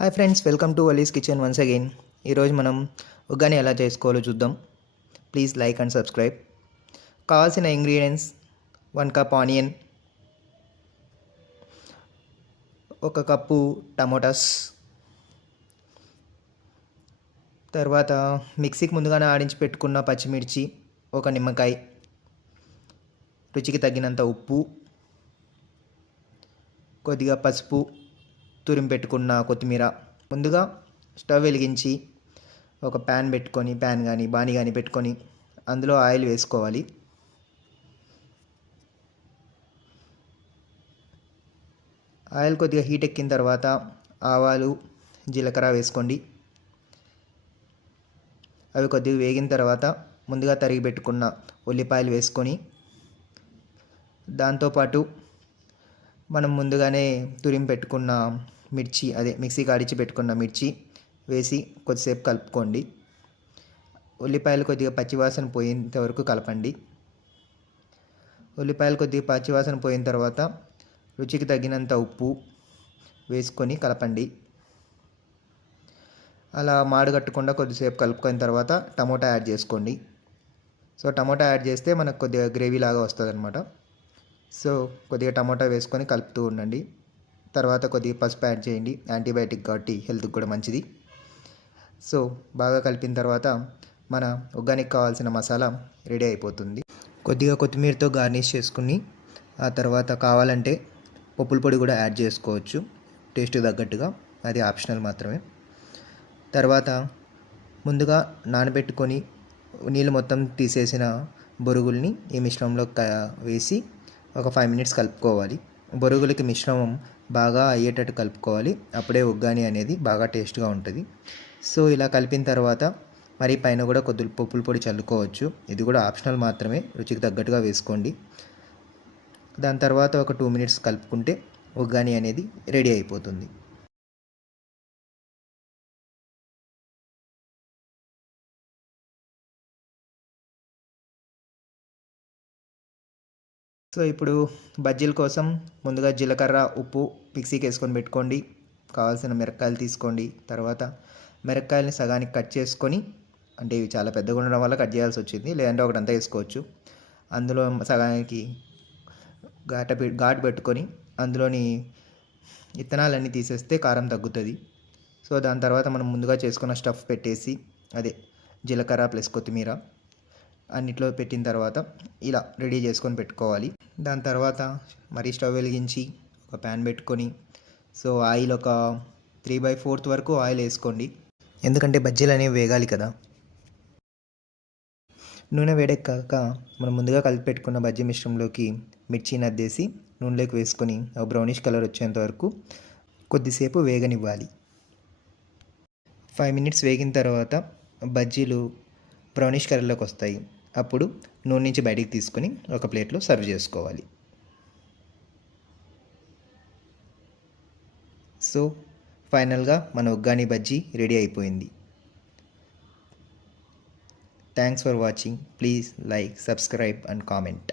Hi friends, welcome to Wali's kitchen once again. ఈరోజు మనం ఉగ్గాని ఎలా చేసుకోవాలో చూద్దాం. Please like and subscribe. కావాల్సిన ingredients: 1 cup onion, 1 cup tomatoes, తర్వాత మిక్సీకి ముందుగానే ఆడించి పెట్టుకున్న పచ్చిమిర్చి, 1 నిమ్మకాయ, రుచికి తగినంత ఉప్పు, కొద్దిగా పసుపు, తురిమి పెట్టుకున్న కొత్తిమీర. ముందుగా స్టవ్ వెలిగించి ఒక ప్యాన్ పెట్టుకొని, ప్యాన్ కానీ బాణీ కానీ పెట్టుకొని అందులో ఆయిల్ వేసుకోవాలి. ఆయిల్ కొద్దిగా హీట్ ఎక్కిన తర్వాత ఆవాలు, జీలకర్ర వేసుకోండి. అవి కొద్దిగా వేగిన తర్వాత ముందుగా తరిగి పెట్టుకున్న ఉల్లిపాయలు వేసుకొని, దాంతోపాటు మనం ముందుగానే తురిమి పెట్టుకున్న మిర్చి, అదే మిక్సీ కాడిచి పెట్టుకున్న మిర్చి వేసి కొద్దిసేపు కలుపుకోండి. ఉల్లిపాయలు కొద్దిగా పచ్చివాసన పోయేంత వరకు కలపండి. ఉల్లిపాయలు కొద్దిగా పచ్చివాసన పోయిన తర్వాత రుచికి తగినంత ఉప్పు వేసుకొని కలపండి. అలా మాడగట్టకుండా కొద్దిసేపు కలుపుకున్న తర్వాత టమోటా యాడ్ చేసుకోండి. సో టమోటా యాడ్ చేస్తే మనకు కొద్దిగా గ్రేవీ లాగా వస్తుంది అనమాట. సో కొద్దిగా టమోటా వేసుకొని కలుపుతూ ఉండండి. తర్వాత కొద్దిగా పసుపు యాడ్ చేయండి. యాంటీబయాటిక్ కాబట్టి హెల్త్కి కూడా మంచిది. సో బాగా కలిపిన తర్వాత మన ఉగ్గానికి కావాల్సిన మసాలా రెడీ అయిపోతుంది. కొద్దిగా కొత్తిమీరతో గార్నిష్ చేసుకుని ఆ తర్వాత కావాలంటే పప్పుల పొడి కూడా యాడ్ చేసుకోవచ్చు, టేస్ట్ తగ్గట్టుగా. అది ఆప్షనల్ మాత్రమే. తర్వాత ముందుగా నానబెట్టుకొని నీళ్ళు మొత్తం తీసేసిన బొరుగుల్ని ఈ మిశ్రమంలో వేసి ఒక 5 మినిట్స్ కలుపుకోవాలి. బొరుగులకి మిశ్రమం బాగా అయ్యేటట్టు కలుపుకోవాలి. అప్పుడే ఉగ్గాని అనేది బాగా టేస్ట్గా ఉంటుంది. సో ఇలా కలిపిన తర్వాత మరి పైన కూడా కొద్దిగా పప్పుల పొడి చల్లుకోవచ్చు. ఇది కూడా ఆప్షనల్ మాత్రమే, రుచికి తగ్గట్టుగా వేసుకోండి. దాని తర్వాత ఒక 2 మినిట్స్ కలుపుకుంటే ఉగ్గాని అనేది రెడీ అయిపోతుంది. సో ఇప్పుడు బజ్జీల కోసం ముందుగా జీలకర్ర, ఉప్పు మిక్సీకి వేసుకొని పెట్టుకోండి. కావాల్సిన మిరపకాయలు తీసుకోండి. తర్వాత మిరపకాయలని సగానికి కట్ చేసుకొని, అంటే ఇవి చాలా పెద్దగా ఉండడం వల్ల కట్ చేయాల్సి వచ్చింది, లేదంటే ఒకటంతా వేసుకోవచ్చు. అందులో సగానికి ఘాటు పెట్టుకొని అందులోని విత్తనాలన్నీ తీసేస్తే కారం తగ్గుతుంది. సో దాని తర్వాత మనం ముందుగా చేసుకున్న స్టఫ్ పెట్టేసి, అదే జీలకర్ర ప్లస్ కొత్తిమీర అన్నిట్లో పెట్టిన తర్వాత ఇలా రెడీ చేసుకొని పెట్టుకోవాలి. దాని తర్వాత మరీ స్టవ్ వెలిగించి ఒక ప్యాన్ పెట్టుకొని, సో ఆయిల్ ఒక 3/4 వరకు ఆయిల్ వేసుకోండి, ఎందుకంటే బజ్జీలు అనేవి వేగాలి కదా. నూనె వేడెక్కాక మనం ముందుగా కలిపి పెట్టుకున్న బజ్జీ మిశ్రమంలోకి మిర్చిని అద్దేసి నూనెలోకి వేసుకొని బ్రౌనిష్ కలర్ వచ్చేంత వరకు కొద్దిసేపు వేగనివ్వాలి. 5 మినిట్స్ వేగిన తర్వాత బజ్జీలు బ్రౌనిష్ కలర్లోకి వస్తాయి. అప్పుడు నూనె నుంచి బయటికి తీసుకొని ఒక ప్లేట్లో సర్వ్ చేసుకోవాలి. సో ఫైనల్గా మన ఉగ్గాని బజ్జీ రెడీ అయిపోయింది. Thanks for watching. Please like, subscribe and comment.